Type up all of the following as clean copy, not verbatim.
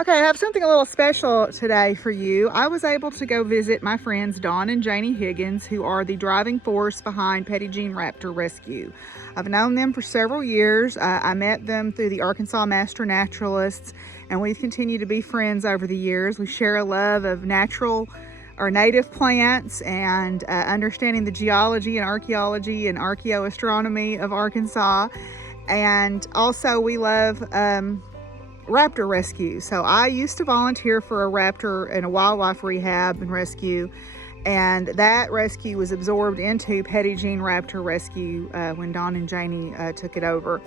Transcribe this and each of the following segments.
Okay, I have something a little special today for you. I was able to go visit my friends Dawn and Janie Higgins, who are the driving force behind Petit Jean Raptor Rescue. I've known them for several years. I met them through the Arkansas Master Naturalists, and we've continued to be friends over the years. We share a love of natural or native plants and understanding the geology and archaeology and archaeoastronomy of Arkansas. And also we love raptor rescue. So I used to volunteer for a raptor in a wildlife rehab and rescue, and that rescue was absorbed into Petit Jean Raptor Rescue when Dawn and Janie took it over.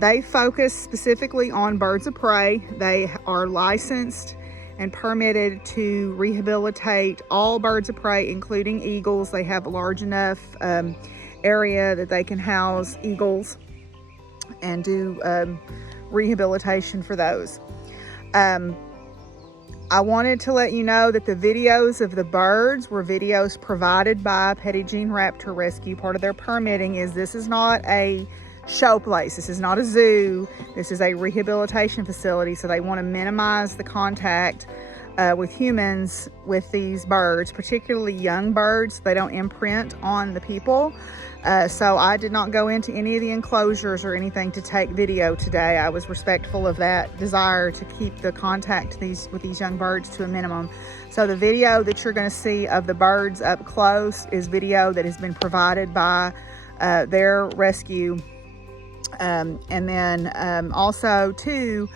They focus specifically on birds of prey. They are licensed and permitted to rehabilitate all birds of prey, including eagles. They have a large enough area that they can house eagles and do rehabilitation for those. I wanted to let you know that the videos of the birds were videos provided by Petit Jean Raptor Rescue. Part of their permitting is this is not a show place. This is not a zoo. This is a rehabilitation facility. So they want to minimize the contact with humans with these birds, particularly young birds. They don't imprint on the people. So I did not go into any of the enclosures or anything to take video today. I was respectful of that desire to keep the contact with these young birds to a minimum. So the video that you're going to see of the birds up close is video that has been provided by their rescue. And then also too,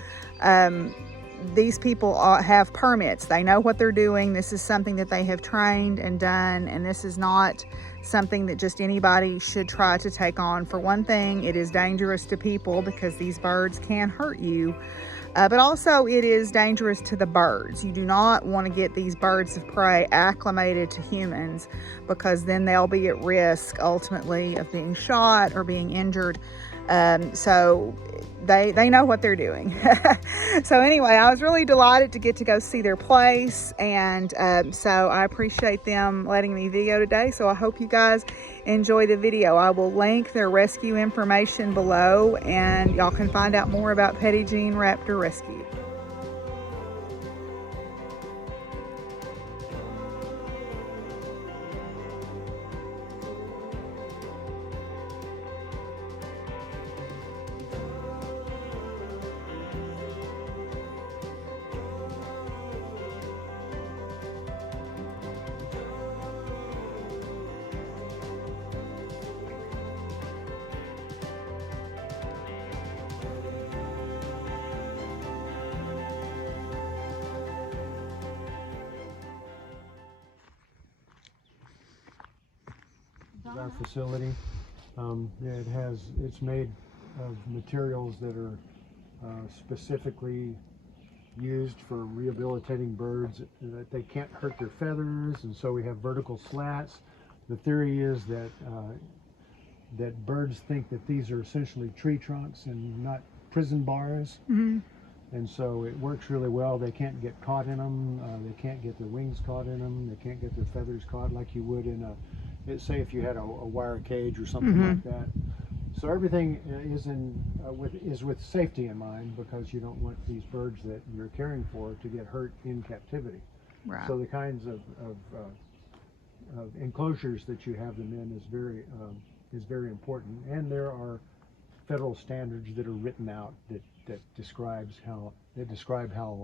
these people have permits. They know what they're doing. This is something that they have trained and done, and this is not something that just anybody should try to take on. For one thing, it is dangerous to people because these birds can hurt you, but also it is dangerous to the birds. You do not want to get these birds of prey acclimated to humans, because then they'll be at risk ultimately of being shot or being injured. So they know what they're doing. So anyway, I was really delighted to get to go see their place, and so I appreciate them letting me video today. So I hope you guys enjoy the video. I will link their rescue information below, and y'all can find out more about Petit Jean Raptor Rescue. Our facility, it's made of materials that are specifically used for rehabilitating birds, that they can't hurt their feathers, and so we have vertical slats. The theory is that that birds think that these are essentially tree trunks and not prison bars. Mm-hmm. And so it works really well. They can't get caught in them. They can't get their wings caught in them. They can't get their feathers caught like you would in say if you had a wire cage or something Mm-hmm. like that. So everything is with safety in mind, because you don't want these birds that you're caring for to get hurt in captivity. Right. So the kinds of enclosures that you have them in is very important. And there are federal standards that are written out that describe how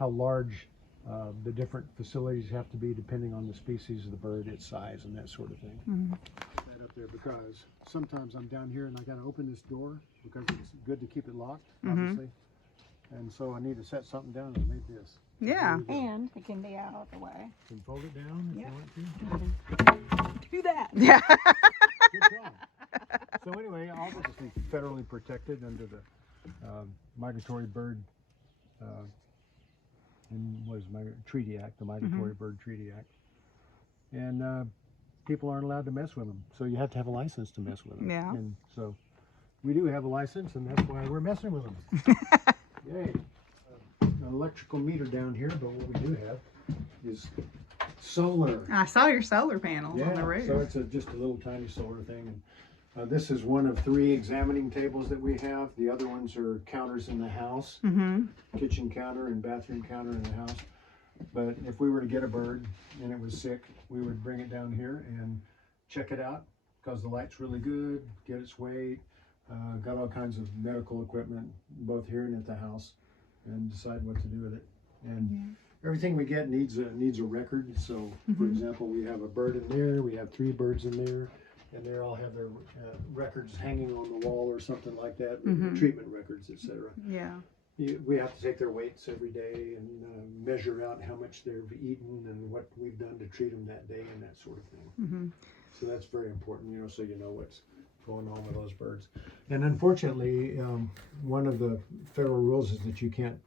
large the different facilities have to be depending on the species of the bird, its size, and that sort of thing. Mm-hmm. That up there because sometimes I'm down here and I got to open this door because it's good to keep it locked, obviously. And so I need to set something down, and I made this. Yeah. And it can be out of the way. You can fold it down if Yep. you want to. Do that. Yeah. Good job. So anyway, all this is federally protected under the Migratory Bird Treaty Act, the Migratory Bird Treaty Act. And people aren't allowed to mess with them, so you have to have a license to mess with them. Yeah. And so we do have a license, and that's why we're messing with them. Yay. An electrical meter down here, but what we do have is solar. I saw your solar panels on the roof. So it's just a little tiny solar thing, and This is one of 3 examining tables that we have. The other ones are counters in the house, kitchen counter and bathroom counter in the house. But if we were to get a bird and it was sick, we would bring it down here and check it out because the light's really good, get its weight, got all kinds of medical equipment both here and at the house, and decide what to do with it. And everything we get needs a record. So, for example, we have a bird in there, we have 3 birds in there. And they all have their records hanging on the wall or something like that, treatment records, etc. Yeah. We have to take their weights every day and measure out how much they've eaten and what we've done to treat them that day and that sort of thing. So that's very important, you know, so you know what's going on with those birds. And unfortunately, one of the federal rules is that you can't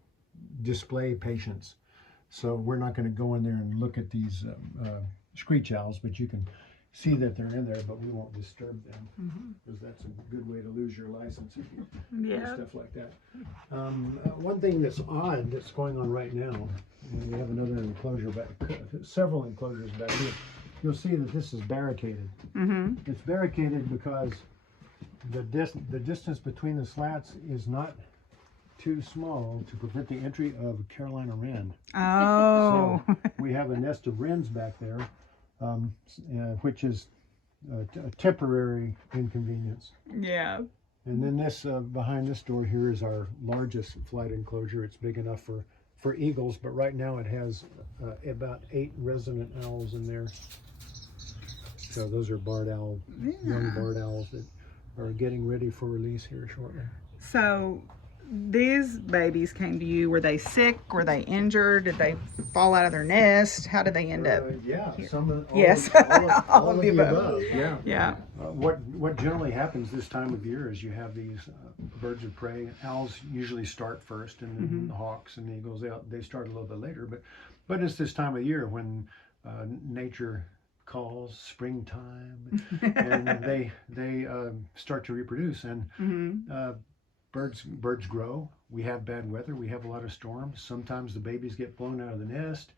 display patients. So we're not going to go in there and look at these screech owls, but you can see that they're in there, but we won't disturb them because that's a good way to lose your license if you do stuff like that. One thing that's odd that's going on right now, we have another enclosure back, several enclosures back here. You'll see that this is barricaded. It's barricaded because the distance between the slats is not too small to prevent the entry of a Carolina wren. Oh. So we have a nest of wrens back there. Which is a temporary inconvenience. Yeah. And then this behind this door here is our largest flight enclosure. It's big enough for eagles, but right now it has about 8 resident owls in there. So those are barred owl, young barred owls that are getting ready for release here shortly. So these babies came to you, were they sick? Were they injured? Did they fall out of their nest? How did they end up? Yeah, here? some of Yes. all of the above. Yeah. Yeah. What generally happens this time of year is you have these birds of prey. Owls usually start first, and then the hawks and the eagles they start a little bit later. But it's this time of year when nature calls, springtime, and they start to reproduce, and birds grow. We have bad weather. We have a lot of storms. Sometimes the babies get blown out of the nest,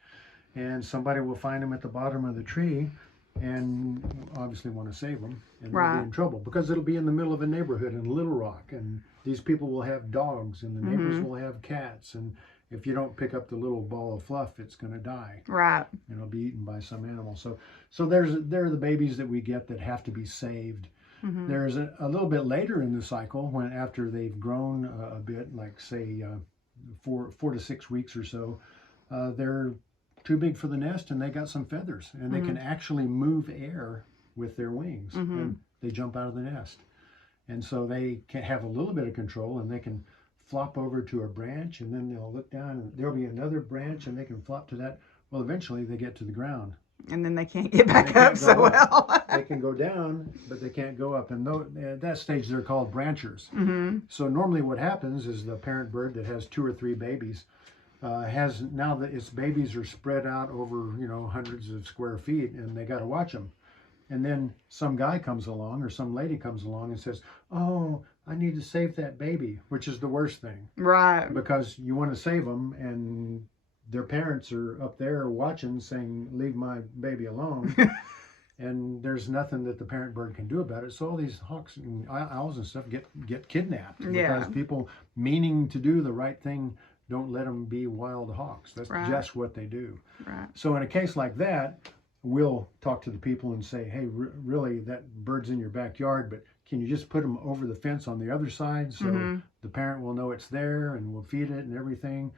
and somebody will find them at the bottom of the tree and obviously want to save them, and they'll be in trouble because it'll be in the middle of a neighborhood in Little Rock, and these people will have dogs, and the neighbors will have cats, and if you don't pick up the little ball of fluff, it's going to die. Right. And it'll be eaten by some animal. So there are the babies that we get that have to be saved. There's a little bit later in the cycle when after they've grown a bit, like say 4 to 6 weeks or so, they're too big for the nest and they got some feathers and they can actually move air with their wings and they jump out of the nest. And so they can have a little bit of control and they can flop over to a branch and then they'll look down and there'll be another branch and they can flop to that. Well, eventually they get to the ground. And then they can't get back up so well. They can go down, but they can't go up. And at that stage, they're called branchers. So normally what happens is the parent bird that has 2 or 3 babies has, now that its babies are spread out over, hundreds of square feet, and they got to watch them. And then some guy comes along or some lady comes along and says, oh, I need to save that baby, which is the worst thing. Right. Because you want to save them and their parents are up there watching saying, leave my baby alone. And there's nothing that the parent bird can do about it. So all these hawks and owls and stuff get kidnapped because people meaning to do the right thing don't let them be wild hawks. That's just what they do. Right. So in a case like that, we'll talk to the people and say, hey, really, that bird's in your backyard, but can you just put them over the fence on the other side so the parent will know it's there and we'll feed it and everything.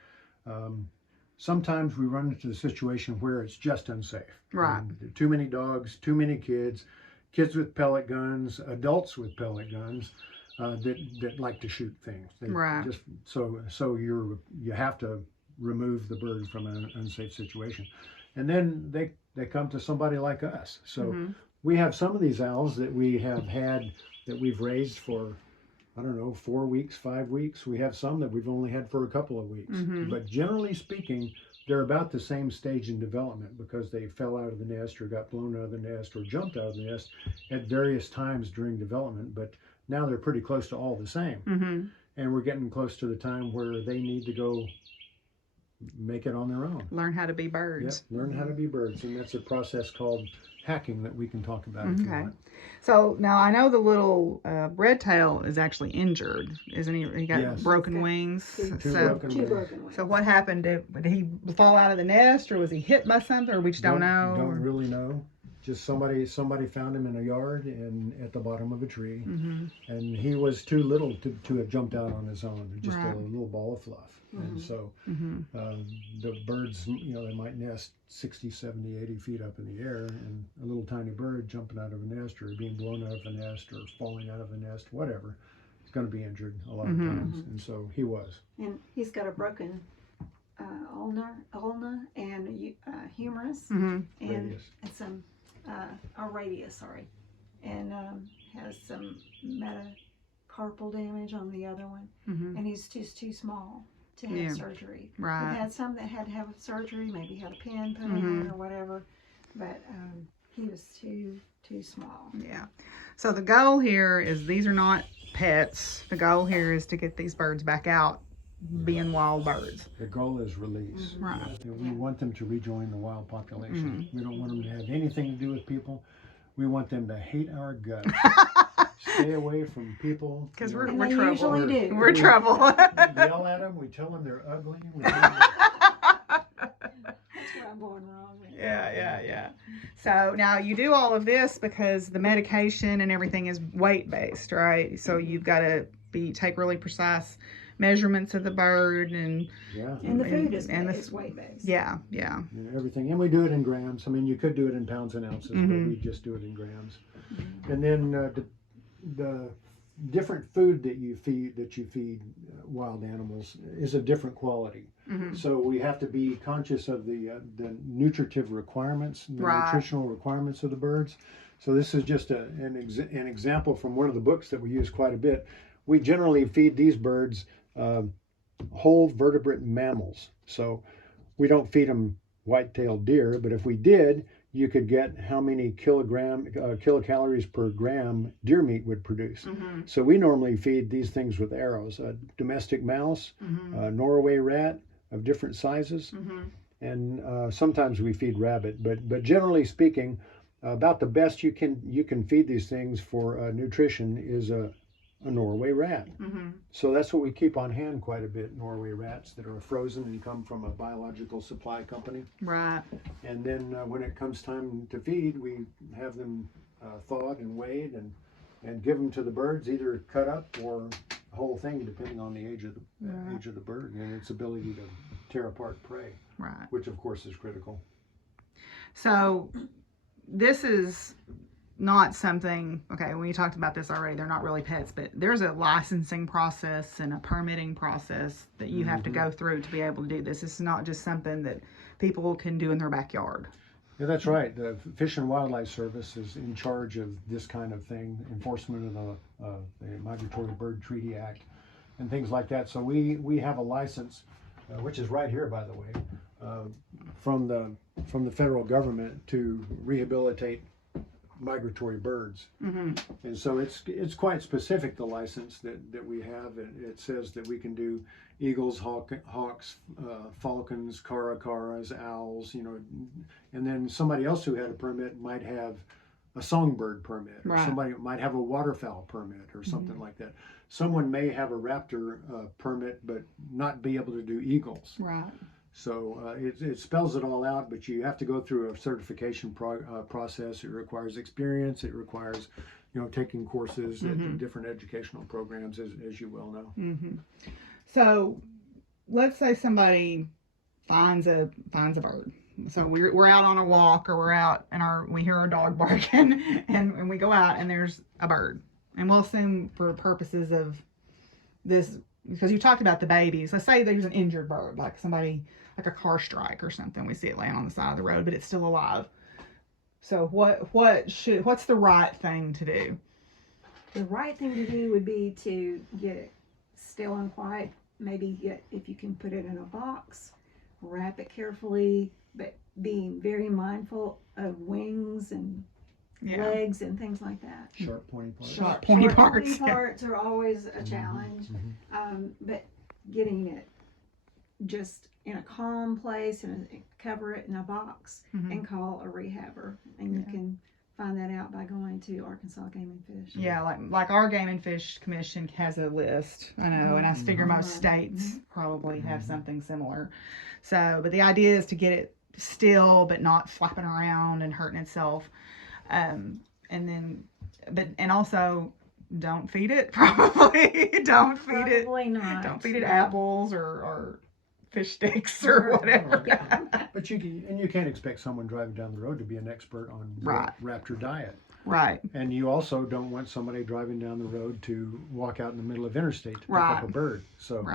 Sometimes we run into the situation where it's just unsafe. Right. Too many dogs, too many kids with pellet guns, adults with pellet guns that like to shoot things. They just so you have to remove the bird from an unsafe situation, and then they come to somebody like us. So we have some of these owls that we have had that we've raised for, I don't know, 4 weeks, 5 weeks. We have some that we've only had for a couple of weeks. But generally speaking, they're about the same stage in development because they fell out of the nest or got blown out of the nest or jumped out of the nest at various times during development. But now they're pretty close to all the same. And we're getting close to the time where they need to go make it on their own. Learn how to be birds. Yep, learn how to be birds, and that's a process called hacking that we can talk about if you Okay. want. So now I know the little red tail is actually injured, isn't he? He got Yes. broken Got wings. Two So, broken Two wings. broken wings. so what happened? Did he fall out of the nest, or was he hit by something, or we just don't know? Don't or- really know. Just somebody found him in a yard and at the bottom of a tree, Mhm. and he was too little to have jumped out on his own, just Right. a little ball of fluff. And so Mhm. the birds, they might nest 60, 70, 80 feet up in the air, and a little tiny bird jumping out of a nest or being blown out of a nest or falling out of a nest, whatever, is going to be injured a lot of times. And so he was. And he's got a broken ulna and humerus Mhm. and Radius. some a radius, sorry, and has some metacarpal damage on the other one, Mhm. and he's just too small to have Yeah. surgery. Right. We've had some that had to have surgery, maybe had a pin put Mm-hmm. in or whatever, but he was too small. Yeah. So the goal here is these are not pets. The goal here is to get these birds back out being wild birds. The goal is release. Right. And we want them to rejoin the wild population. We don't want them to have anything to do with people. We want them to hate our guts. Stay away from people. Because You we're, know, And we're they trouble. usually do. We're trouble. yell at them. We tell them they're ugly. We tell them That's where I'm going wrong. Yeah. So now you do all of this because the medication and everything is weight based, right? So you've got to take really precise measurements of the bird and And the food is and weight based. yeah. everything. And we do it in grams. I mean, you could do it in pounds and ounces, but we just do it in grams. And then the different food that you feed wild animals is a different quality. So we have to be conscious of the nutritive requirements, the nutritional requirements of the birds. So this is just an example from one of the books that we use quite a bit. We generally feed these birds whole vertebrate mammals. So we don't feed them white-tailed deer, but if we did, you could get how many kilocalories per gram deer meat would produce. So we normally feed these things with arrows: a domestic mouse, a Norway rat of different sizes, and sometimes we feed rabbit. But generally speaking, about the best you can feed these things for nutrition is a Norway rat. So that's what we keep on hand quite a bit, Norway rats that are frozen and come from a biological supply company. Right. And then when it comes time to feed, we have them thawed and weighed and give them to the birds, either cut up or whole thing, depending on the age of the bird and its ability to tear apart prey. Right. Which of course is critical. So this is not something, okay, we talked about this already, they're not really pets, but there's a licensing process and a permitting process that you have to go through to be able to do this. It's not just something that people can do in their backyard. Yeah, that's right. The Fish and Wildlife Service is in charge of this kind of thing, enforcement of the Migratory Bird Treaty Act and things like that. So we have a license, which is right here, by the way, from the federal government to rehabilitate migratory birds. And so it's quite specific, the license that we have. It says that we can do eagles, hawks, falcons, caracaras, owls, and then somebody else who had a permit might have a songbird permit, or somebody might have a waterfowl permit or something like that. Someone may have a raptor permit but not be able to do eagles. Right. So it spells it all out, but you have to go through a certification process. It requires experience. It requires, taking courses at different educational programs, as you well know. So let's say somebody finds a bird. So we're out on a walk, or we're out and we hear our dog barking, and we go out and there's a bird. And we'll assume for purposes of this, because you talked about the babies, let's say there's an injured bird, like a car strike or something. We see it laying on the side of the road, but it's still alive. So what's the right thing to do? The right thing to do would be to get it still and quiet. Maybe if you can put it in a box, wrap it carefully, but being very mindful of wings and legs and things like that. Sharp, pointy parts. Sharp, pointy parts. Pointy parts are always a challenge, but getting it just in a calm place and cover it in a box and call a rehabber. And you can find that out by going to Arkansas Game and Fish. Yeah, like our Game and Fish Commission has a list, I know, and I figure most states probably have something similar. So, but the idea is to get it still, but not flapping around and hurting itself. And then, and also don't feed it, probably. Don't feed it. Probably not. Don't feed it apples or fish sticks or whatever. But you can't expect someone driving down the road to be an expert on raptor diet. Right. And you also don't want somebody driving down the road to walk out in the middle of interstate to pick up a bird. So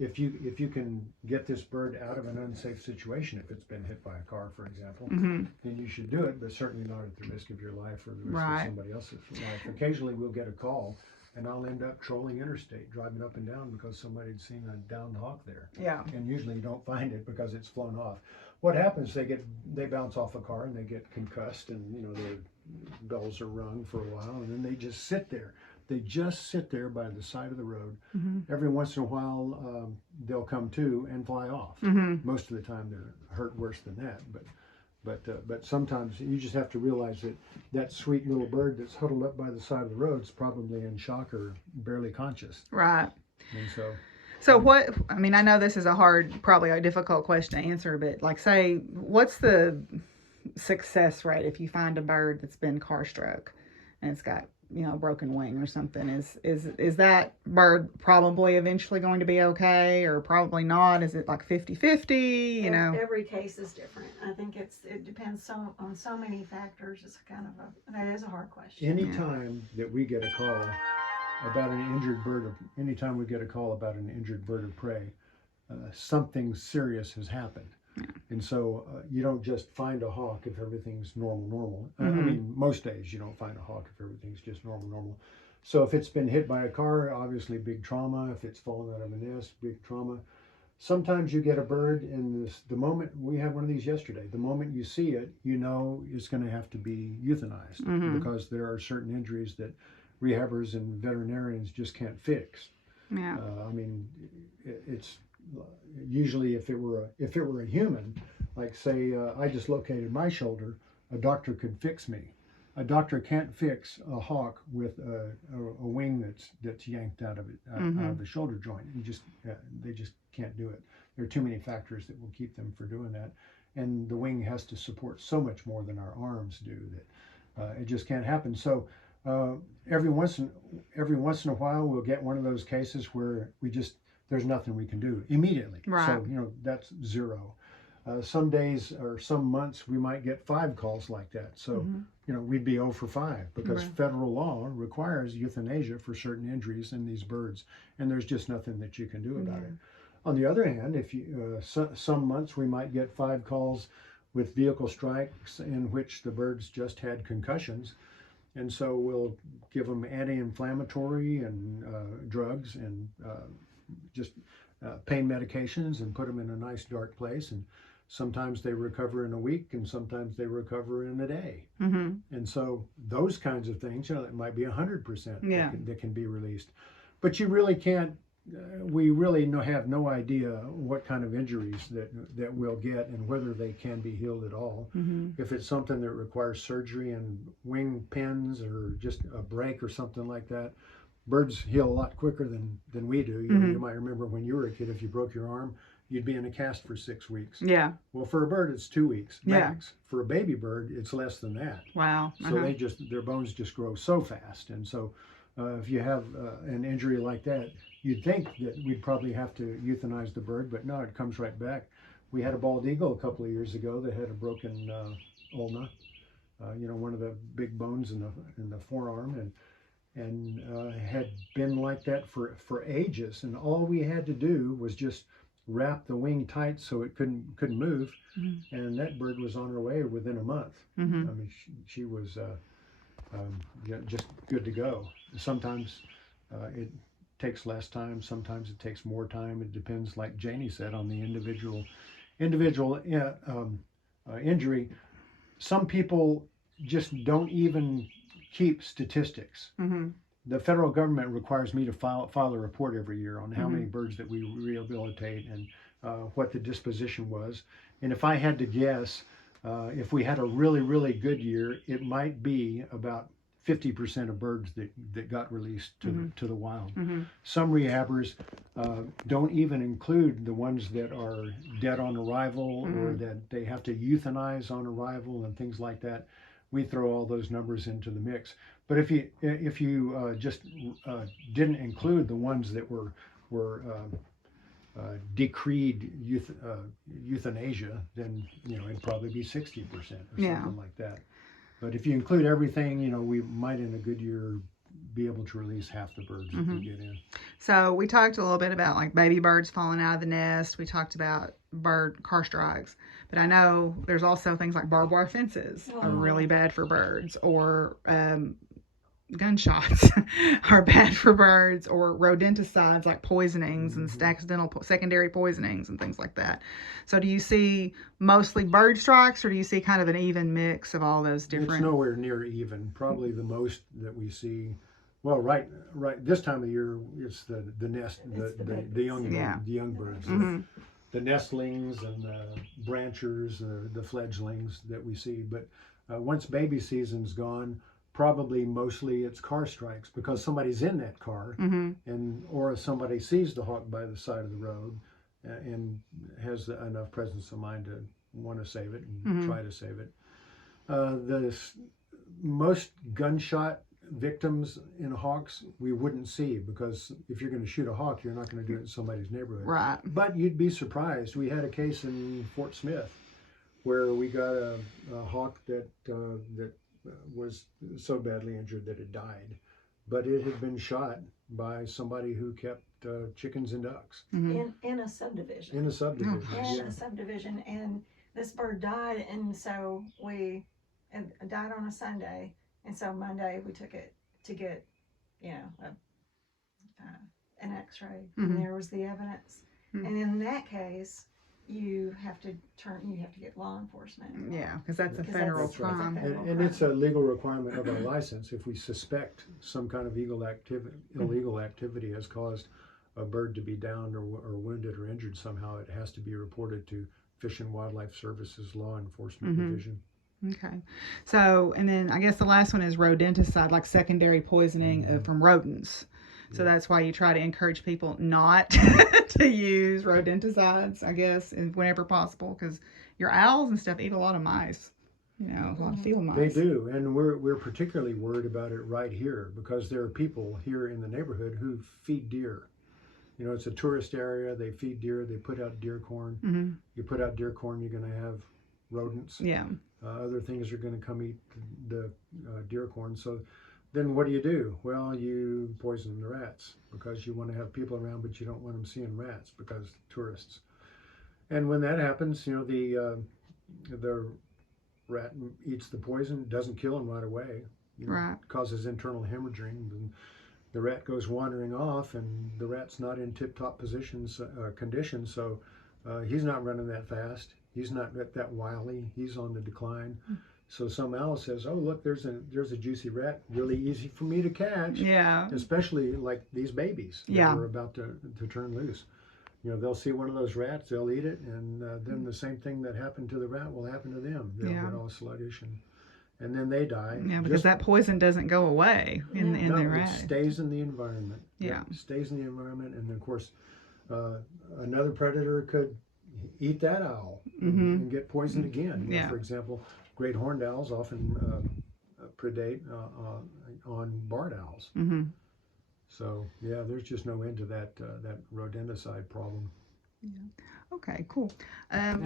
if you can get this bird out of an unsafe situation, if it's been hit by a car, for example, then you should do it, but certainly not at the risk of your life or the risk of somebody else's life. Occasionally we'll get a call and I'll end up trolling interstate, driving up and down because somebody had seen a downed hawk there. Yeah. And usually you don't find it because it's flown off. What happens, they bounce off a car and they get concussed, and their bells are rung for a while, and then they just sit there. They just sit there by the side of the road. Every once in a while, they'll come to and fly off. Most of the time they're hurt worse than that, but sometimes you just have to realize that sweet little bird that's huddled up by the side of the road is probably in shock or barely conscious. Right. And so what, I mean, I know this is probably a difficult question to answer, but like, say, what's the success rate if you find a bird that's been car struck and it's got, broken wing or something? Is that bird probably eventually going to be okay, or probably not? Is it like 50-50, Every case is different. I think it depends on so many factors. It's that is a hard question. Anytime that we get a call about an injured bird, anytime we get a call about an injured bird of prey, something serious has happened. And so you don't just find a hawk if everything's normal. I mean, most days you don't find a hawk if everything's just normal. So if it's been hit by a car, obviously big trauma. If it's fallen out of a nest, big trauma. Sometimes you get a bird, and the moment, we had one of these yesterday, the moment you see it, it's going to have to be euthanized because there are certain injuries that rehabbers and veterinarians just can't fix. Yeah. I mean, it's usually if it were a human, like say I dislocated my shoulder, a doctor could fix me. A doctor can't fix a hawk with a wing that's yanked out of the shoulder joint. They just can't do it. There are too many factors that will keep them from doing that, and the wing has to support so much more than our arms do that it just can't happen. So every once in a while we'll get one of those cases where there's nothing we can do immediately. Right. So that's zero. Some days or some months we might get 5 calls like that. So we'd be 0 for 5 because federal law requires euthanasia for certain injuries in these birds, and there's just nothing that you can do about it. On the other hand, if you some months we might get 5 calls with vehicle strikes in which the birds just had concussions. And so we'll give them anti-inflammatory and drugs and just pain medications and put them in a nice dark place. And sometimes they recover in a week, and sometimes they recover in a day. And so those kinds of things, it might be 100% that can be released. But you really can't. We really have no idea what kind of injuries that we'll get and whether they can be healed at all. If it's something that requires surgery and wing pins or just a break or something like that, birds heal a lot quicker than we do. You might remember when you were a kid, if you broke your arm, you'd be in a cast for 6 weeks. Yeah. Well, for a bird, it's 2 weeks max. For a baby bird, it's less than that. Wow. So their bones just grow so fast. And so if you have an injury like that, you'd think that we'd probably have to euthanize the bird, but no, it comes right back. We had a bald eagle a couple of years ago that had a broken ulna, one of the big bones in the forearm, and had been like that for ages. And all we had to do was just wrap the wing tight so it couldn't move, and that bird was on her way within a month. I mean, she was just good to go. Sometimes it takes less time, sometimes it takes more time. It depends, like Janie said, on the individual injury. Some people just don't even keep statistics. The federal government requires me to file a report every year on how many birds that we rehabilitate and what the disposition was. And if I had to guess, if we had a really, really good year, it might be about 50% of birds that got released to the wild. Some rehabbers don't even include the ones that are dead on arrival or that they have to euthanize on arrival and things like that. We throw all those numbers into the mix. But if you just didn't include the ones that were decreed euthanasia, then it'd probably be 60% or something like that. But if you include everything, we might in a good year be able to release half the birds that we get in. So we talked a little bit about like baby birds falling out of the nest. We talked about car strikes, but I know there's also things like barbed wire fences are really bad for birds, or gunshots are bad for birds, or rodenticides like poisonings and accidental secondary poisonings and things like that. So do you see mostly bird strikes, or do you see kind of an even mix of all those different? It's nowhere near even. Probably the most that we see, well, right this time of year, it's the nest, the young birds, the nestlings and the branchers, the fledglings that we see. But once baby season's gone, probably mostly it's car strikes, because somebody's in that car, or somebody sees the hawk by the side of the road and has enough presence of mind to want to save it and try to save it. The most gunshot victims in hawks we wouldn't see, because if you're going to shoot a hawk, you're not going to do it in somebody's neighborhood. Right. But you'd be surprised. We had a case in Fort Smith where we got a hawk that was so badly injured that it died, but it had been shot by somebody who kept chickens and ducks in a subdivision. In a subdivision. A subdivision, and this bird died, and so it died on a Sunday, and so Monday we took it to get an X-ray, and there was the evidence. And in that case, you have to get law enforcement involved. Yeah, because that's a federal crime. And it's a legal requirement of our license. If we suspect some kind of illegal activity has caused a bird to be downed or wounded or injured somehow, it has to be reported to Fish and Wildlife Services Law Enforcement Division. Okay. So, and then I guess the last one is rodenticide, like secondary poisoning from rodents. So that's why you try to encourage people not to use rodenticides, I guess, whenever possible, because your owls and stuff eat a lot of mice, a lot of field mice. They do, and we're particularly worried about it right here, because there are people here in the neighborhood who feed deer. It's a tourist area. They feed deer. They put out deer corn. You put out deer corn, you're going to have rodents. Yeah. Other things are going to come eat the deer corn. So then what do? Well, you poison the rats, because you want to have people around, but you don't want them seeing rats because tourists. And when that happens, the rat eats the poison, doesn't kill him right away. Causes internal hemorrhaging, and the rat goes wandering off, and the rat's not in tip-top condition, so he's not running that fast. He's not that wily. He's on the decline. So some owl says, "Oh, look, there's a juicy rat, really easy for me to catch." Yeah. Especially like these babies that are about to turn loose. They'll see one of those rats, they'll eat it, and then the same thing that happened to the rat will happen to them. They'll get all sluggish, and then they die. Yeah, because that poison doesn't go away in the rat. It stays in the environment. Yeah. It stays in the environment, and of course, another predator could eat that owl and get poisoned again. For example, great horned owls often predate on barred owls. So there's just no end to that rodenticide problem. Okay, cool. I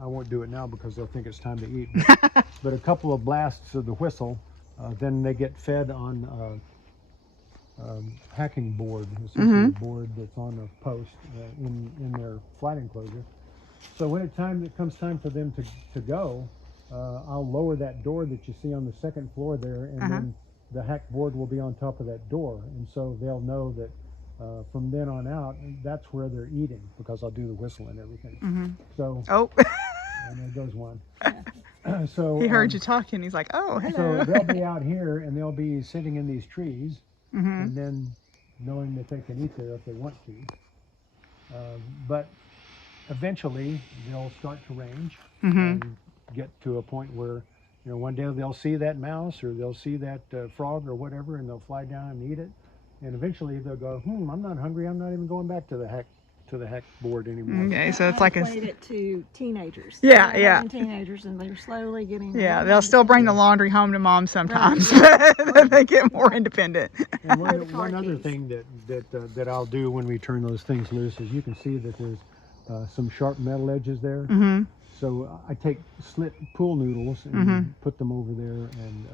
won't do it now because they'll think it's time to eat. But a couple of blasts of the whistle, then they get fed on hacking board, essentially a board that's on a post in their flight enclosure. So when it comes time for them to go, I'll lower that door that you see on the second floor there, and then the hack board will be on top of that door, and so they'll know that from then on out, that's where they're eating, because I'll do the whistle and everything. So and there goes one. So he heard you talking. He's like, "Oh, hello." So they'll be out here, and they'll be sitting in these trees, and then knowing that they can eat there if they want to. But eventually they'll start to range Mm-hmm. and get to a point where, you know, one day they'll see that mouse or they'll see that frog or whatever, and they'll fly down and eat it. And eventually they'll go, I'm not hungry. I'm not even going back to the heck board anymore. Okay, so it's I like equate it to teenagers. Yeah, They're yeah. having teenagers, and they're slowly getting. a yeah, little they'll more still bring the independent. laundry home to mom sometimes, Right. but then they get more independent. And Or the one car other keys. thing that I'll do when we turn those things loose is you can see that there's some sharp metal edges there. Mm-hmm. So I take slit pool noodles and Mm-hmm. put them over there, and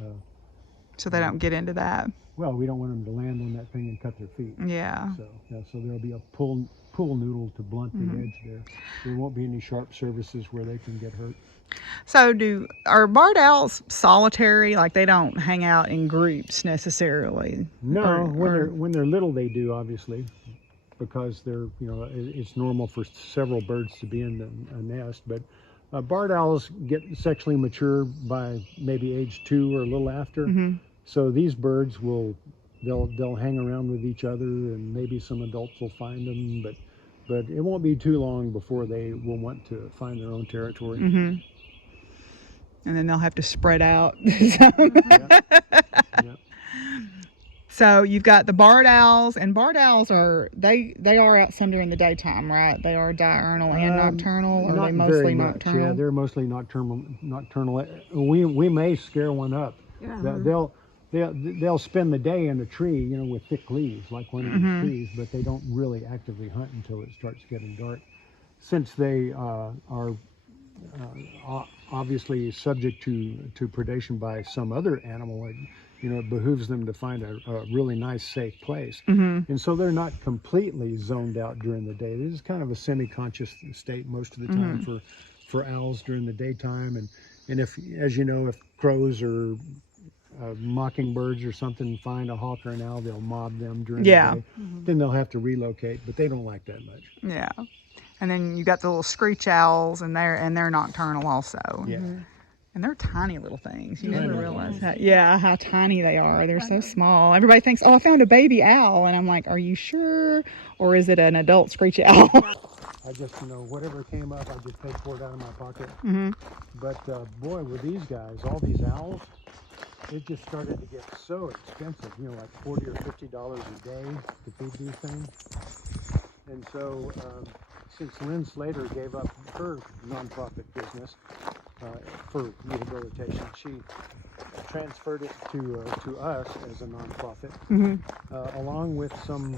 So they don't get into that. well, we don't want them to land on that thing and cut their feet. Yeah. So so there'll be a pool noodle to blunt the edge there. There won't be any sharp surfaces where they can get hurt. So are barred owls solitary? Like they don't hang out in groups necessarily? No, Or- when they're little, they do, obviously, because they're, you know, it's normal for several birds to be in a nest. But barred owls get sexually mature by maybe age 2 or a little after. Mhm. So these birds they'll hang around with each other, and maybe some adults will find them, but it won't be too long before they will want to find their own territory. Mm-hmm. And then they'll have to spread out. Yep. So you've got the barred owls, and barred owls they are out some during the daytime, right? They are diurnal and nocturnal, or are Not they mostly very much. nocturnal? Yeah, they're mostly nocturnal. We may scare one up. Yeah. They'll spend the day in a tree, you know, with thick leaves, like one of these Mhm. trees, but they don't really actively hunt until it starts getting dark. Since they are obviously subject to predation by some other animal, you know, it behooves them to find a really nice, safe place. Mhm. And so they're not completely zoned out during the day. This is kind of a semi-conscious state most of the time for owls during the daytime. And if, as you know, if crows or mockingbirds or something find a hawk or an owl, they'll mob them during the day. Then they'll have to relocate, but they don't like that much. Yeah. And then you got the little screech owls, and they're nocturnal also. Yeah. And they're tiny little things. You never Tiny realize things. how tiny they are. They're so small. Everybody thinks, oh, I found a baby owl. And I'm like, are you sure? Or is it an adult screech owl? I just, you know, whatever came up, I just paid for it out of my pocket. Mm-hmm. But boy, with these guys, all these owls, it just started to get so expensive. You know, like $40 or $50 a day to feed these things. And so, since Lynn Slater gave up her nonprofit business for rehabilitation, she transferred it to us as a nonprofit, along with some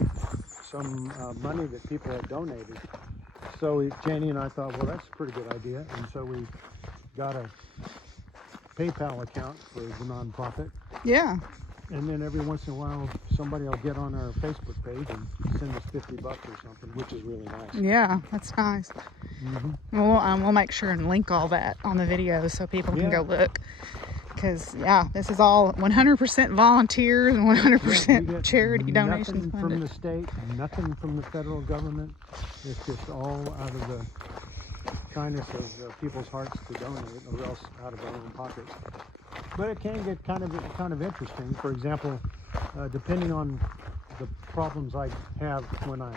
money that people had donated. So Janie and I thought, well, that's a pretty good idea, and so we got a PayPal account for the nonprofit. Yeah. And then every once in a while, somebody will get on our Facebook page and send us $50 or something, which is really nice. Yeah, that's nice. We'll make sure and link all that on the video so people can go look. Because, this is all 100% volunteers and 100% charity donations. Nothing from the state, nothing from the federal government. It's just all out of the kindness of people's hearts to donate, or else out of our own pockets. But it can get kind of interesting. For example, depending on the problems I have when I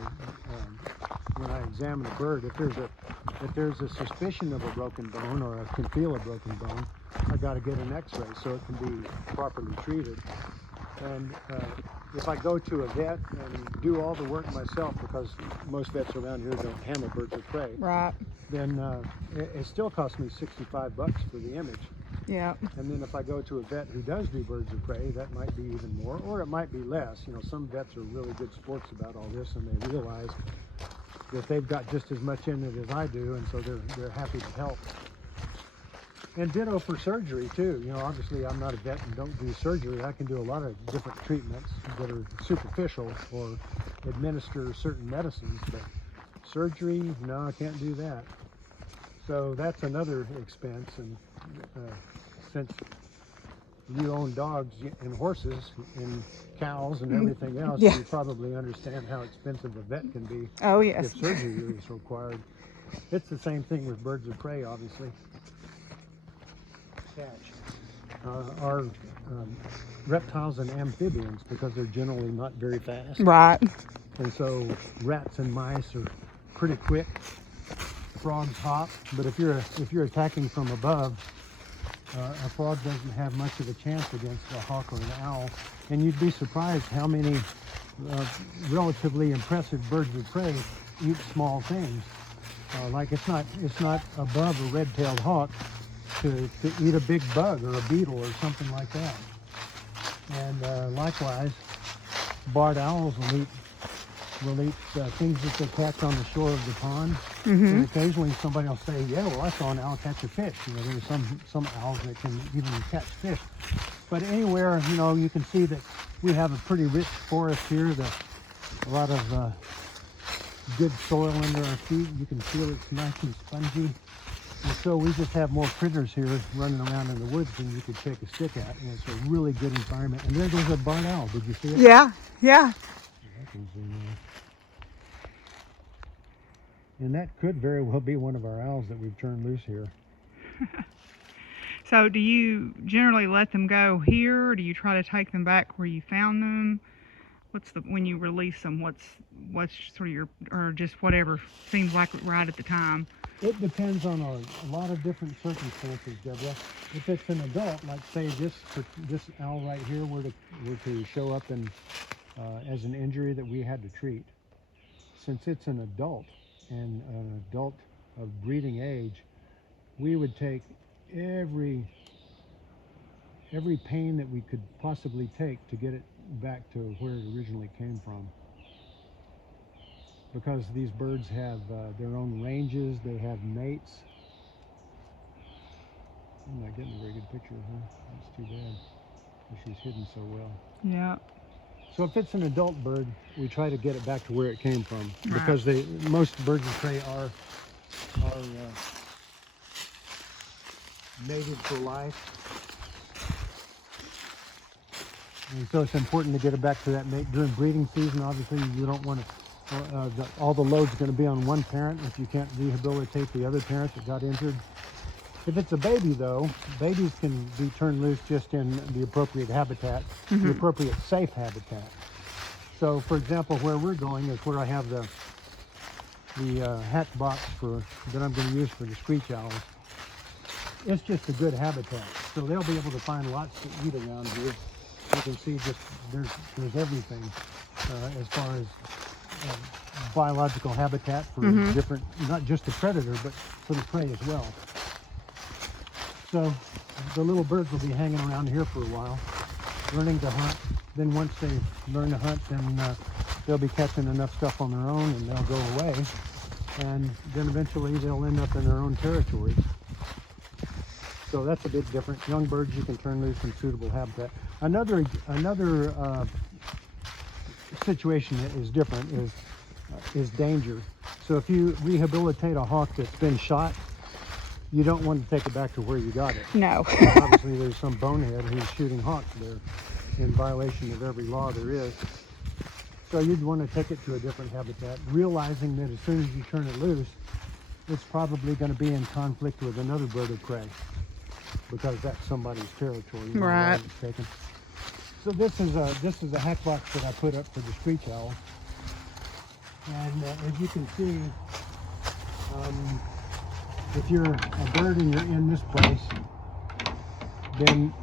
examine a bird, if there's a suspicion of a broken bone, or I can feel a broken bone, I got to get an X-ray so it can be properly treated. And if I go to a vet and do all the work myself, because most vets around here don't handle birds of prey, Right. then it still costs me $65 for the image. Yeah. And then if I go to a vet who does do birds of prey, that might be even more, or it might be less. You know, some vets are really good sports about all this, and they realize that they've got just as much in it as I do, and so they're happy to help. And ditto for surgery too. You know, obviously I'm not a vet and don't do surgery. I can do a lot of different treatments that are superficial or administer certain medicines, but surgery, no, I can't do that. So that's another expense. And since you own dogs and horses and cows and everything else, Yeah. you probably understand how expensive a vet can be Oh, yes. if surgery is required. It's the same thing with birds of prey, obviously. Are reptiles and amphibians, because they're generally not very fast. Right. And so rats and mice are pretty quick. frogs hop, but if you're attacking from above, a frog doesn't have much of a chance against a hawk or an owl. And you'd be surprised how many relatively impressive birds of prey eat small things. Like it's not above a red-tailed hawk to eat a big bug or a beetle or something like that. And likewise, barred owls will eat things that they catch on the shore of the pond. And occasionally somebody will say, yeah, well, I saw an owl catch a fish. You know, there's some owls that can even catch fish. But anywhere, you know, you can see that we have a pretty rich forest here, a lot of good soil under our feet. You can feel it's nice and spongy. And so we just have more critters here running around in the woods than you could shake a stick at. And it's a really good environment. And there goes a barred owl. Did you see it? Yeah, yeah. I can zoom in. And that could very well be one of our owls that we've turned loose here. So do you generally let them go here, or do you try to take them back where you found them? When you release them, what's sort of your, or just whatever seems like right at the time? It depends on a lot of different circumstances, Deborah. If it's an adult, like say this owl right here were to show up as an injury that we had to treat, since it's an adult and an adult of breeding age, we would take every pain that we could possibly take to get it back to where it originally came from. Because these birds have their own ranges, they have mates. I'm not getting a very good picture of her. That's too bad. She's hidden so well. Yeah. So if it's an adult bird, we try to get it back to where it came from, right. Because most birds of prey are mated for life. And so it's important to get it back to that mate during breeding season. Obviously, you don't want to, all the load's going to be on one parent if you can't rehabilitate the other parent that got injured. If it's a baby, though, babies can be turned loose just in the appropriate habitat, the appropriate safe habitat. So, for example, where we're going is where I have the hatch box that I'm going to use for the screech owls. It's just a good habitat, so they'll be able to find lots to eat around here. You can see just there's everything as far as biological habitat for different, not just the predator, but for the prey as well. So the little birds will be hanging around here for a while, learning to hunt. Then once they learn to hunt, then they'll be catching enough stuff on their own and they'll go away. And then eventually they'll end up in their own territory. So that's a big difference. Young birds you can turn loose in suitable habitat. Another situation that is different is danger. So if you rehabilitate a hawk that's been shot, you don't want to take it back to where you got it. No. Obviously there's some bonehead who's shooting hawks there in violation of every law there is. So you'd want to take it to a different habitat, realizing that as soon as you turn it loose, it's probably going to be in conflict with another bird of prey, because that's somebody's territory. Right. So this is a hack box that I put up for the screech owl, and as you can see, if you're a bird and you're in this place, then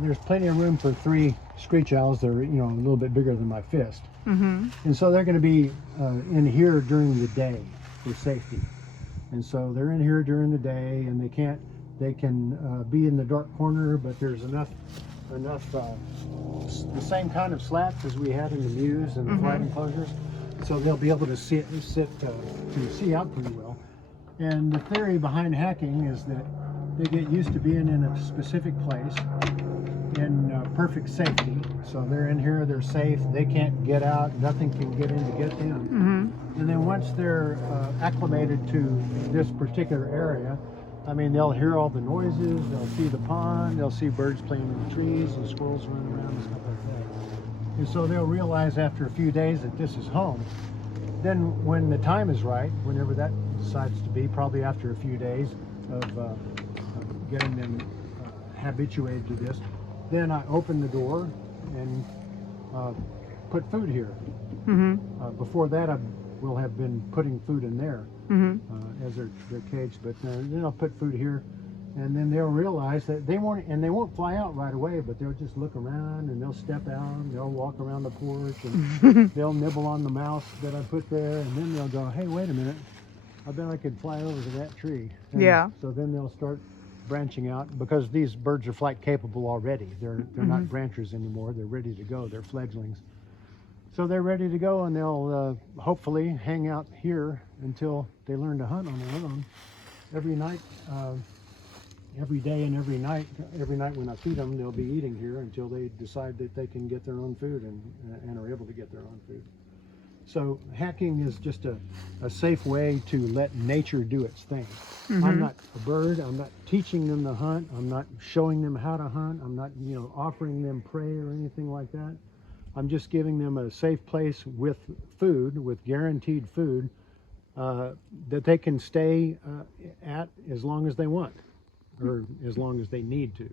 there's plenty of room for 3 screech owls that are, you know, a little bit bigger than my fist. And so they're going to be in here during the day for safety. And so they're in here during the day, and they can be in the dark corner, but there's enough the same kind of slats as we had in the mews and the flight enclosures, so they'll be able to see out pretty well. And the theory behind hacking is that they get used to being in a specific place in perfect safety. So they're in here, they're safe, they can't get out, nothing can get in to get them. And then once they're acclimated to this particular area, I mean, they'll hear all the noises, they'll see the pond, they'll see birds playing in the trees and squirrels running around and stuff like that. And so they'll realize after a few days that this is home. Then when the time is right, whenever that decides to be, probably after a few days of getting them habituated to this, then I open the door and put food here. Before that, will have been putting food in there as their cage. But then they'll put food here, and then they'll realize that they won't fly out right away, but they'll just look around and they'll step out, and they'll walk around the porch, and they'll nibble on the mouse that I put there, and then they'll go, hey, wait a minute, I bet I could fly over to that tree. And yeah. so then they'll start branching out, because these birds are flight capable already. They're not branchers anymore. They're ready to go. They're fledglings. So they're ready to go, and they'll hopefully hang out here until they learn to hunt on their own. Every night, every day and every night when I feed them, they'll be eating here until they decide that they can get their own food and are able to get their own food. So hacking is just a safe way to let nature do its thing. I'm not a bird. I'm not teaching them to hunt. I'm not showing them how to hunt. I'm not, offering them prey or anything like that. I'm just giving them a safe place with food, with guaranteed food, that they can stay at as long as they want, or as long as they need to.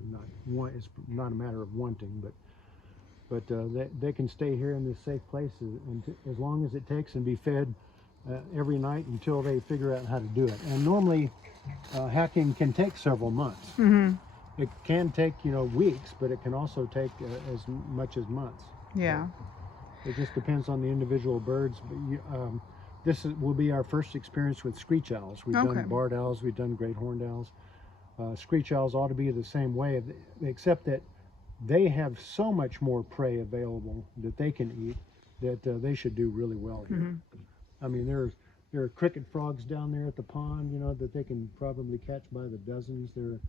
It's not a matter of wanting, but they can stay here in this safe place as long as it takes, and be fed every night until they figure out how to do it. And normally, hacking can take several months. It can take weeks, but it can also take as much as months. Yeah. It just depends on the individual birds. But will be our first experience with screech owls. We've done barred owls, we've done great horned owls. Screech owls ought to be the same way, except that they have so much more prey available that they can eat that they should do really well here. I mean, there are cricket frogs down there at the pond, that they can probably catch by the dozens. There are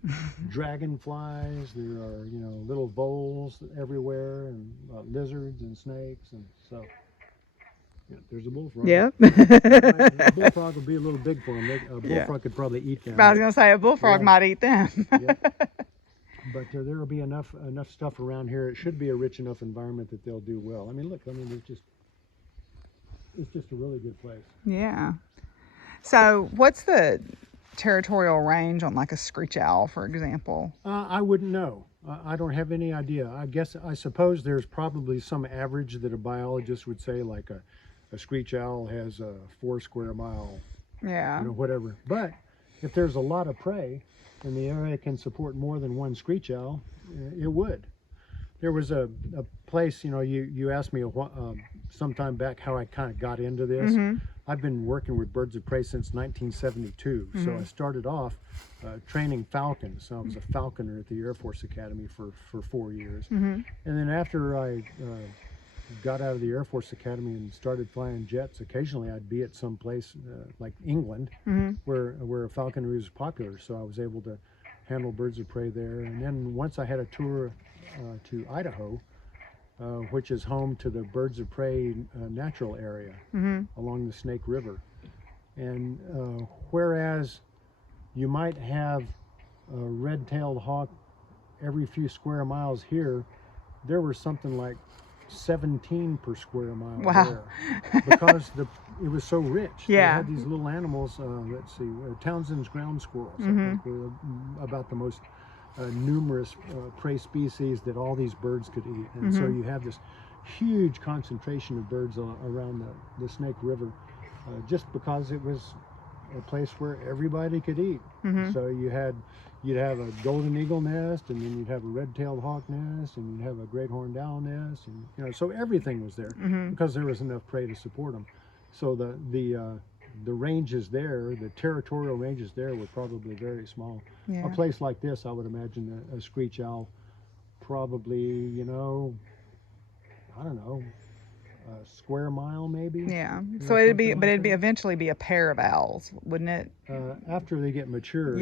dragonflies. There are, little voles everywhere, and lizards and snakes, and so. Yeah, there's a bullfrog. Yeah. A bullfrog would be a little big for them. A bullfrog could probably eat them. I was going to say a bullfrog might eat them. But there will be enough stuff around here. It should be a rich enough environment that they'll do well. I mean, look, it's just a really good place. Yeah. So what's the territorial range on like a screech owl, for example? I wouldn't know. I don't have any idea. I suppose there's probably some average that a biologist would say, like a screech owl has a 4 square mile, whatever. But if there's a lot of prey and the area can support more than one screech owl, it would. There was a place, you asked me some time back how I kind of got into this. I've been working with birds of prey since 1972. So I started off training falcons. So I was a falconer at the Air Force Academy for 4 years. And then after I got out of the Air Force Academy and started flying jets, occasionally I'd be at some place like England where a falconry was popular. So I was able to handle birds of prey there. And then once I had a tour to Idaho, which is home to the birds of prey natural area along the Snake River. And whereas you might have a red-tailed hawk every few square miles here, there were something like 17 per square mile there, because it was so rich. They had these little animals. Let's see, Townsend's ground squirrels, I think, were about the most numerous prey species that all these birds could eat. And so you have this huge concentration of birds around the Snake River, just because it was a place where everybody could eat. So you'd have a golden eagle nest, and then you'd have a red-tailed hawk nest, and you'd have a great horned owl nest, and so everything was there because there was enough prey to support them. So the ranges there, the territorial ranges there, were probably very small. A place like this, I would imagine a screech owl probably, I don't know, a square mile maybe. Yeah. So it'd be eventually be a pair of owls, wouldn't it? After they get mature.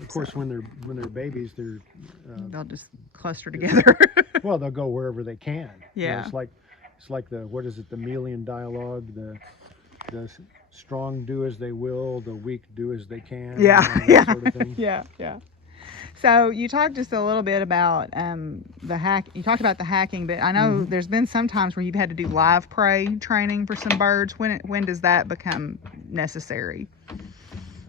Of course, when they're babies, they'll just cluster together. Well, they'll go wherever they can. Yeah. It's like the Melian dialogue. The strong do as they will, the weak do as they can. That sort of thing. Yeah. So you talked just a little bit about the hack. You talked about the hacking, but I know there's been some times where you've had to do live prey training for some birds. When does that become necessary?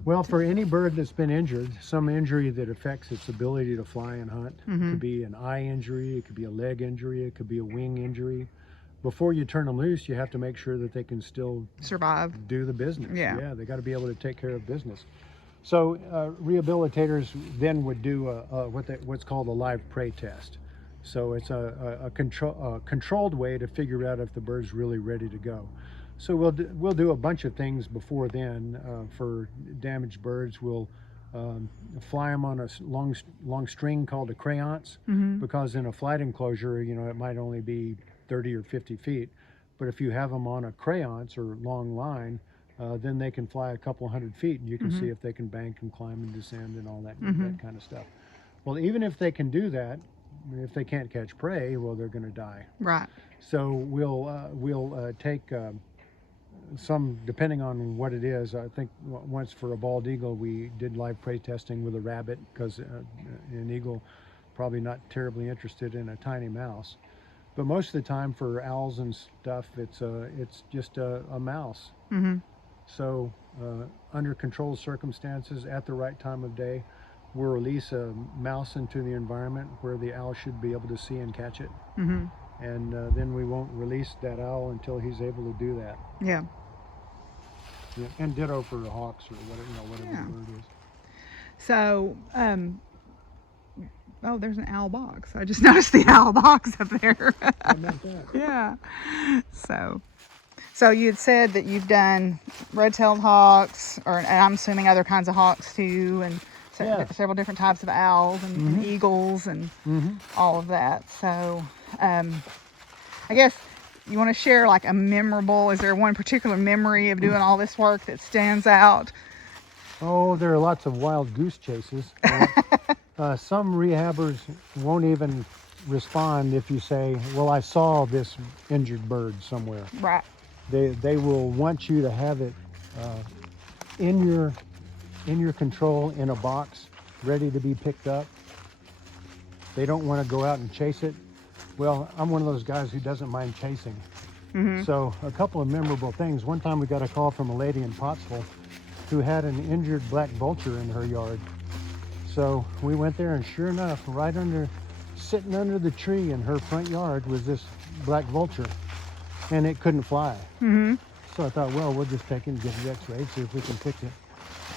Well, for any bird that's been injured, some injury that affects its ability to fly and hunt, it could be an eye injury, it could be a leg injury, it could be a wing injury. before you turn them loose, you have to make sure that they can still Survive. do the business. Yeah. They got to be able to take care of business. So rehabilitators then would do what's called a live prey test. So it's a controlled way to figure out if the bird's really ready to go. So we'll do a bunch of things before then for damaged birds. We'll fly them on a long string called a crayons, because in a flight enclosure, it might only be 30 or 50 feet. But if you have them on a crayons or long line, then they can fly a couple hundred feet, and you can see if they can bank and climb and descend and all that kind of stuff. Well, even if they can do that, if they can't catch prey, well, they're going to die. Right. So we'll take some, depending on what it is. I think once for a bald eagle, we did live prey testing with a rabbit, because an eagle probably not terribly interested in a tiny mouse. But most of the time for owls and stuff, it's just a mouse. So under controlled circumstances, at the right time of day, we'll release a mouse into the environment where the owl should be able to see and catch it. And then we won't release that owl until he's able to do that. Yeah. And ditto for hawks or whatever the bird is. So, oh, there's an owl box. I just noticed the owl box up there. I meant that. Yeah. So you had said that you've done red-tailed hawks, and I'm assuming other kinds of hawks too, and several different types of owls and eagles and all of that. So I guess you want to share like a memorable, is there one particular memory of doing all this work that stands out? Oh, there are lots of wild goose chases. Some rehabbers won't even respond if you say, well, I saw this injured bird somewhere. Right. They will want you to have it in your control, in a box, ready to be picked up. They don't want to go out and chase it. Well, I'm one of those guys who doesn't mind chasing. So a couple of memorable things. One time we got a call from a lady in Pottsville who had an injured black vulture in her yard. So we went there, and sure enough, sitting under the tree in her front yard was this black vulture, and it couldn't fly. So I thought, well, we'll just take it and get the x-ray, see if we can fix it.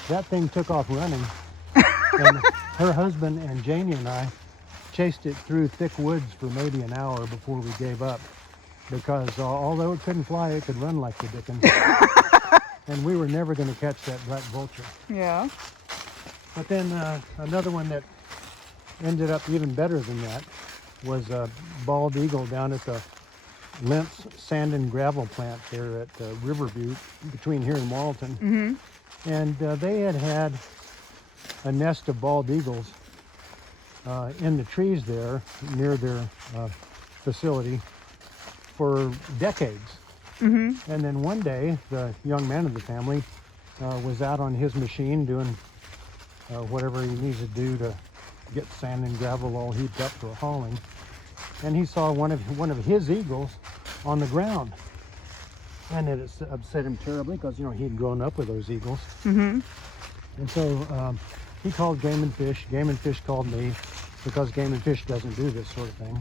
That thing took off running, and her husband and Janie and I chased it through thick woods for maybe an hour before we gave up, because although it couldn't fly, it could run like the dickens. And we were never going to catch that black vulture. Yeah. But then another one that ended up even better than that was a bald eagle down at the Lentz Sand and Gravel plant there at Riverview, between here and Marlton. And they had a nest of bald eagles in the trees there near their facility for decades. And then one day, the young man of the family was out on his machine doing whatever he needs to do to get sand and gravel all heaped up for hauling. And he saw one of his eagles on the ground. And it upset him terribly, because, he'd grown up with those eagles. And so he called Game and Fish. Game and Fish called me, because Game and Fish doesn't do this sort of thing.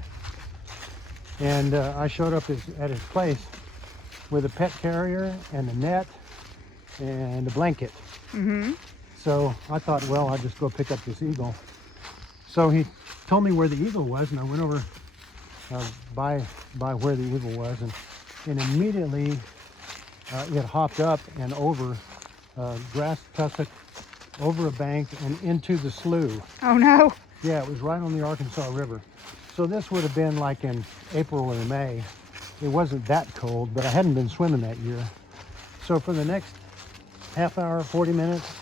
And I showed up at his place with a pet carrier and a net and a blanket. So I thought, well, I'll just go pick up this eagle. So he told me where the eagle was, and I went over by where the eagle was, and immediately it hopped up and over grass tussock, over a bank, and into the slough. Oh no. Yeah, it was right on the Arkansas River. So this would have been like in April or May. It wasn't that cold, but I hadn't been swimming that year. So for the next half hour, 40 minutes,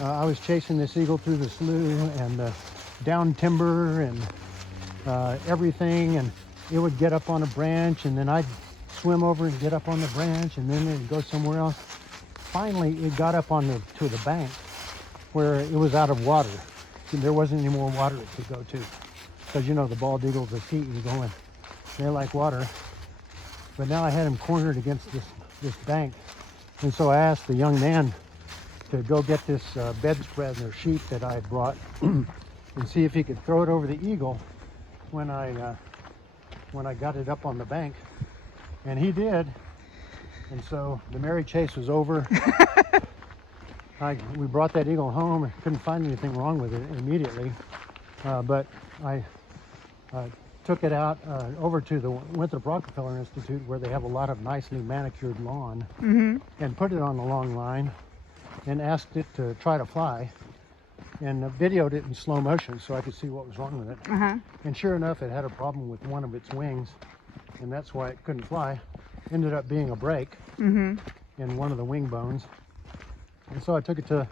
I was chasing this eagle through the slough and down timber and everything, and it would get up on a branch, and then I'd swim over and get up on the branch, and then it'd go somewhere else. Finally, it got up to the bank where it was out of water. There wasn't any more water it could go to, because the bald eagles are eating going. They like water. But now I had him cornered against this bank, and so I asked the young man to go get this bedspread or sheet that I had brought and see if he could throw it over the eagle when I got it up on the bank. And he did. And so the merry chase was over. We brought that eagle home and couldn't find anything wrong with it immediately. But I took it out over to the Winthrop Rockefeller Institute, where they have a lot of nicely manicured lawn, and put it on the long line and asked it to try to fly, and videoed it in slow motion so I could see what was wrong with it. And sure enough, it had a problem with one of its wings, and that's why it couldn't fly. Ended up being a break in one of the wing bones. And so I took it to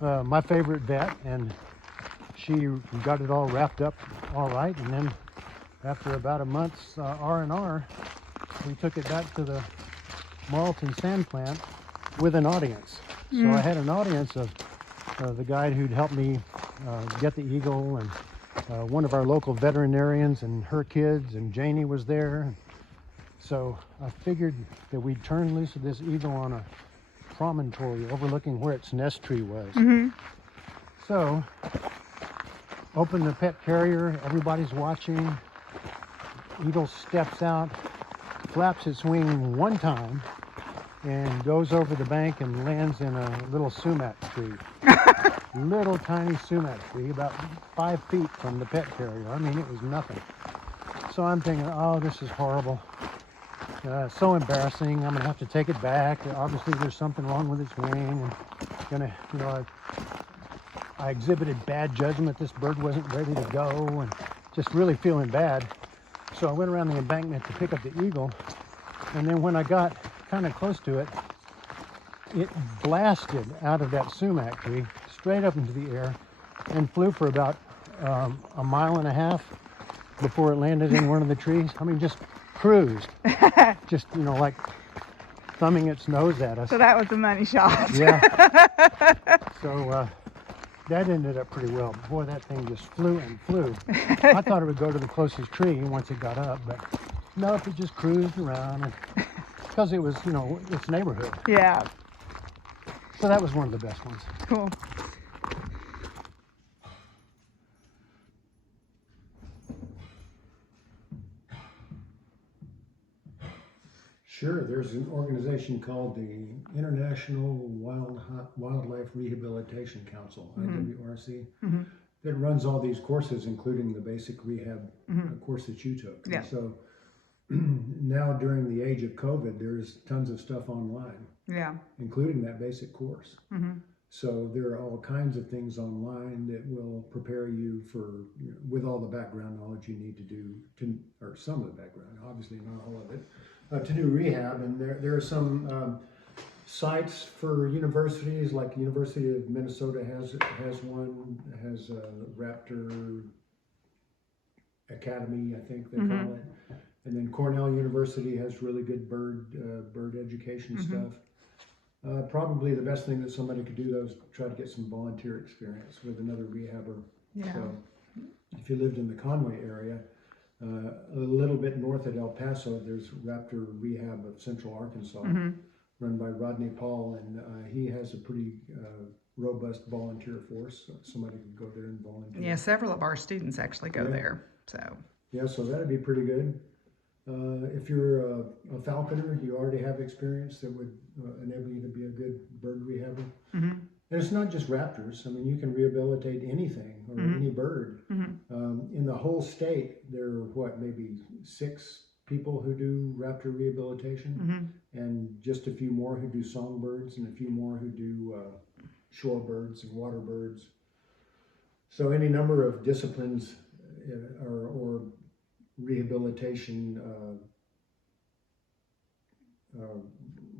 my favorite vet, and she got it all wrapped up all right. And then after about a month's R&R, we took it back to the Marlton Sand Plant with an audience. So I had an audience of the guide who'd helped me get the eagle, and one of our local veterinarians and her kids, and Janie was there. So I figured that we'd turn loose of this eagle on a promontory overlooking where its nest tree was. So open the pet carrier, everybody's watching. Eagle steps out, flaps its wing one time, and goes over the bank and lands in a little sumac tree. Little tiny sumac tree, about 5 feet from the pet carrier. I mean, it was nothing. So I'm thinking, oh, this is horrible. So embarrassing. I'm gonna have to take it back. Obviously, there's something wrong with its wing, and I exhibited bad judgment. This bird wasn't ready to go, and just really feeling bad. So I went around the embankment to pick up the eagle, and then when I got kind of close to it, it blasted out of that sumac tree straight up into the air and flew for about 1.5 miles before it landed in one of the trees. I mean, just cruised, just like thumbing its nose at us. So that was the money shot. Yeah. So that ended up pretty well. Boy, that thing just flew and flew. I thought it would go to the closest tree once it got up, but no, it just cruised around, because it was, its neighborhood. Yeah. So that was one of the best ones. Cool. Sure, there's an organization called the International Wildlife Rehabilitation Council, IWRC, that runs all these courses, including the basic rehab course that you took. Yeah. And so now during the age of COVID, there's tons of stuff online, including that basic course. So there are all kinds of things online that will prepare you for, with all the background knowledge you need to do, or some of the background, obviously not all of it, to do rehab. And there are some sites for universities, like University of Minnesota has one, has a Raptor Academy, I think they call it. And then Cornell University has really good bird education stuff. Probably the best thing that somebody could do, though, is try to get some volunteer experience with another rehabber. Yeah. So if you lived in the Conway area, a little bit north of El Paso, there's Raptor Rehab of Central Arkansas, run by Rodney Paul, and he has a pretty robust volunteer force. So somebody could go there and volunteer. Yeah, several of our students actually go there. So yeah, so that'd be pretty good. If you're a falconer, you already have experience that would enable you to be a good bird rehabber. And it's not just raptors. I mean, you can rehabilitate anything or any bird. In the whole state, there are maybe 6 people who do raptor rehabilitation, and just a few more who do songbirds, and a few more who do shorebirds and water birds. So any number of disciplines or rehabilitation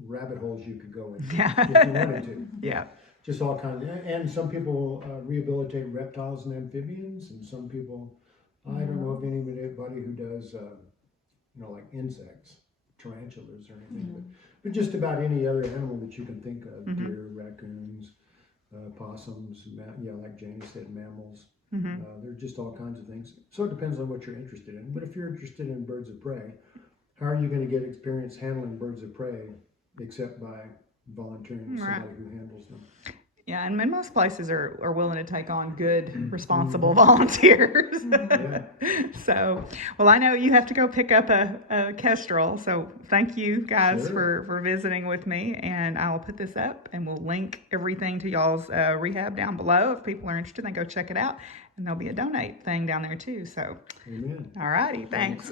rabbit holes you could go in if you wanted to. Yeah. Just all kinds. And some people rehabilitate reptiles and amphibians, and some people, I don't know of anybody who does, like insects, tarantulas or anything, but just about any other animal that you can think of, deer, raccoons, possums, like Janie said, mammals. There are just all kinds of things. So it depends on what you're interested in. But if you're interested in birds of prey, how are you going to get experience handling birds of prey except by volunteering with somebody who handles them? Yeah, and most places are willing to take on good, responsible volunteers. So, well, I know you have to go pick up a kestrel. So thank you guys for visiting with me. And I'll put this up and we'll link everything to y'all's rehab down below. If people are interested, then go check it out. And there'll be a donate thing down there too. So, Amen. All righty, thanks.